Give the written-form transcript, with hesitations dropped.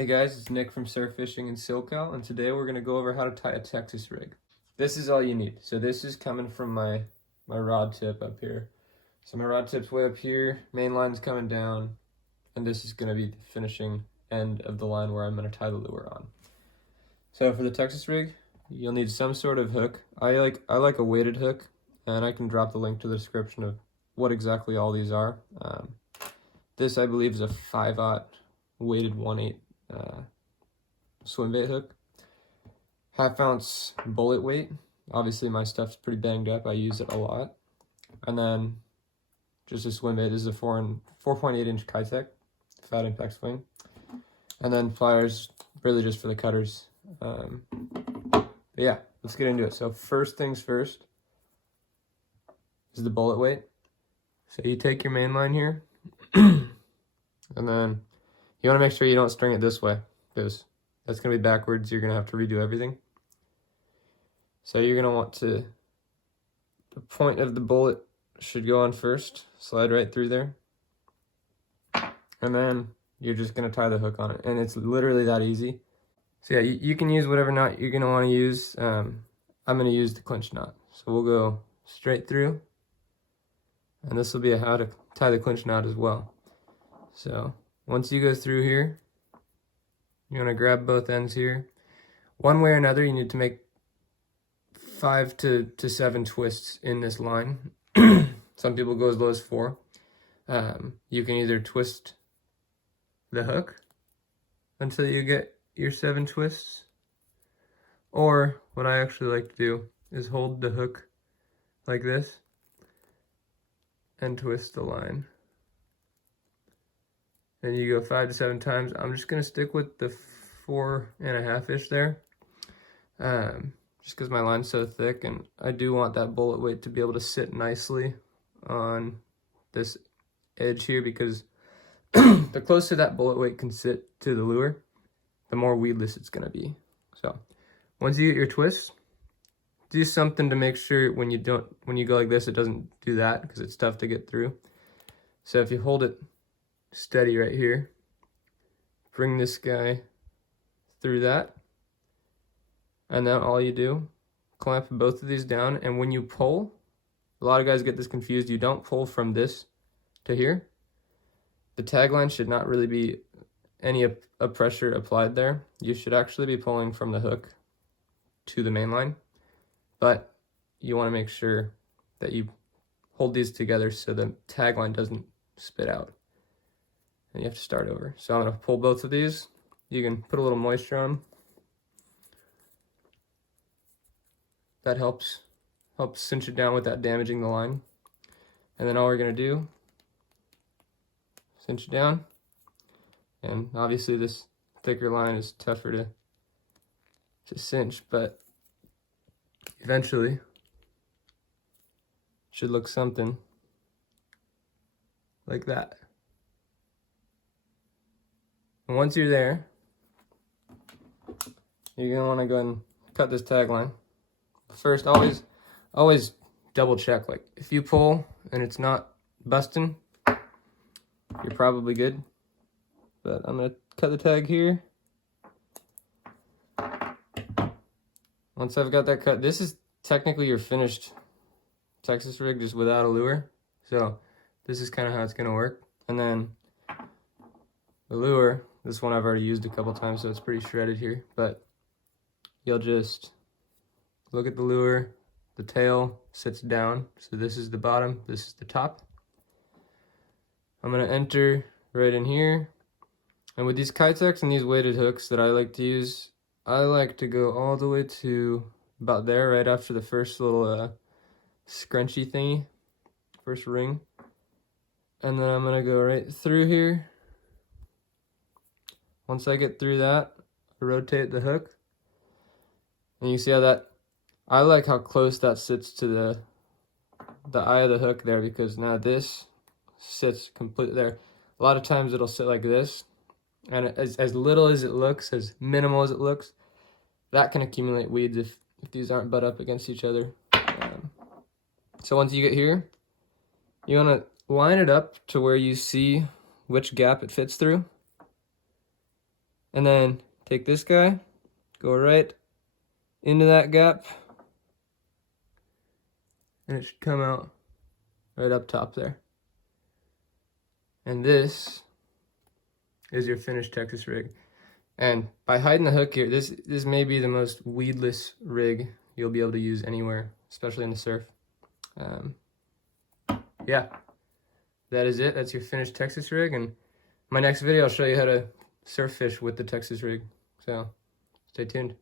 Hey guys, it's Nick from Surf Fishing in SoCal, and today we're going to go over how to tie a Texas rig. This is all you need. So this is coming from my rod tip up here. So my rod tip's way up here, main line's coming down, and this is going to be the finishing end of the line where I'm going to tie the lure on. So for the Texas rig, you'll need some sort of hook. I like a weighted hook, and I can drop the link to the description of what exactly all these are. This I believe is a 5/0 weighted 1/8 Swimbait hook. 1/2 ounce bullet weight. Obviously my stuff's pretty banged up, I use it a lot. And then just a Swimbait. This is a 4.8 inch Keitech fat impact swing. And then pliers, really just for the cutters. But yeah, let's get into it. So first things first is the bullet weight. So you take your main line here, and then you want to make sure you don't string it this way, because that's going to be backwards. You're going to have to redo everything. So you're going to want to, the point of the bullet should go on first, slide right through there. And then you're just going to tie the hook on it. And it's literally that easy. So yeah, you can use whatever knot you're going to want to use. I'm going to use the clinch knot. So we'll go straight through. And this will be how to tie the clinch knot as well. So once you go through here, you're going to grab both ends here. One way or another, you need to make 5 to 7 twists in this line. Some people go as low as 4. You can either twist the hook until you get your 7 twists, or what I actually like to do is hold the hook like this and twist the line. And you go 5 to 7 times. I'm just going to stick with the 4.5-ish there. Just because my line's so thick, and I do want that bullet weight to be able to sit nicely on this edge here, because the closer that bullet weight can sit to the lure, the more weedless it's going to be. So once you get your twist, do something to make sure when you go like this, it doesn't do that, because it's tough to get through. So if you hold it steady right here, bring this guy through that, and then all you do, clamp both of these down. And when you pull, a lot of guys get this confused, you don't pull from this to here. The tagline should not really be any pressure applied there. You should actually be pulling from the hook to the main line, but you want to make sure that you hold these together so the tagline doesn't spit out. And you have to start over. So I'm going to pull both of these. You can put a little moisture on them. That helps cinch it down without damaging the line. And then all we're going to do, cinch it down. And obviously this thicker line is tougher to cinch, but eventually it should look something like that. And once you're there, you're going to want to go ahead and cut this tagline. First, always double check. Like, if you pull and it's not busting, you're probably good. But I'm going to cut the tag here. Once I've got that cut, this is technically your finished Texas rig just without a lure. So this is kind of how it's going to work. And then the lure, this one I've already used a couple times, so it's pretty shredded here. But you'll just look at the lure, the tail sits down. So this is the bottom, this is the top. I'm going to enter right in here. And with these Keitechs and these weighted hooks that I like to use, I like to go all the way to about there, right after the first little scrunchy thingy, first ring. And then I'm going to go right through here. Once I get through that, I rotate the hook. And you see how that, I like how close that sits to the eye of the hook there, because now this sits completely there. A lot of times it'll sit like this, and as little as it looks, as minimal as it looks, that can accumulate weeds if these aren't butt up against each other. So once you get here, you want to line it up to where you see which gap it fits through. And then take this guy, go right into that gap, and it should come out right up top there. And this is your finished Texas rig. And by hiding the hook here, this may be the most weedless rig you'll be able to use anywhere, especially in the surf. Yeah, that is it. That's your finished Texas rig. And my next video, I'll show you how to surf fish with the Texas rig. So stay tuned.